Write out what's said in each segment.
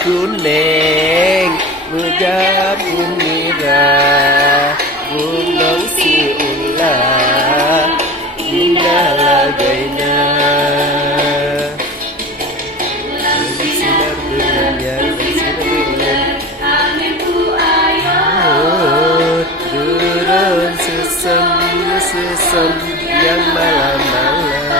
kuneng Muda bumira Bulong si ulah Indah lagaina Bersinar dengan bersinar dengan Turun sesam yang malam-malam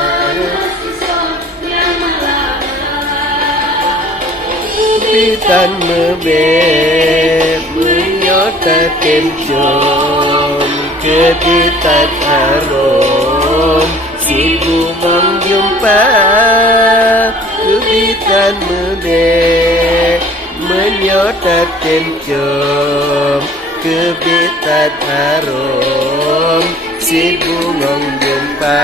Pitan mebet menyota temjom Kebitan harum si bumang jumpa Kebitan mebet menyota temjom Kebitan harum si bumang jumpa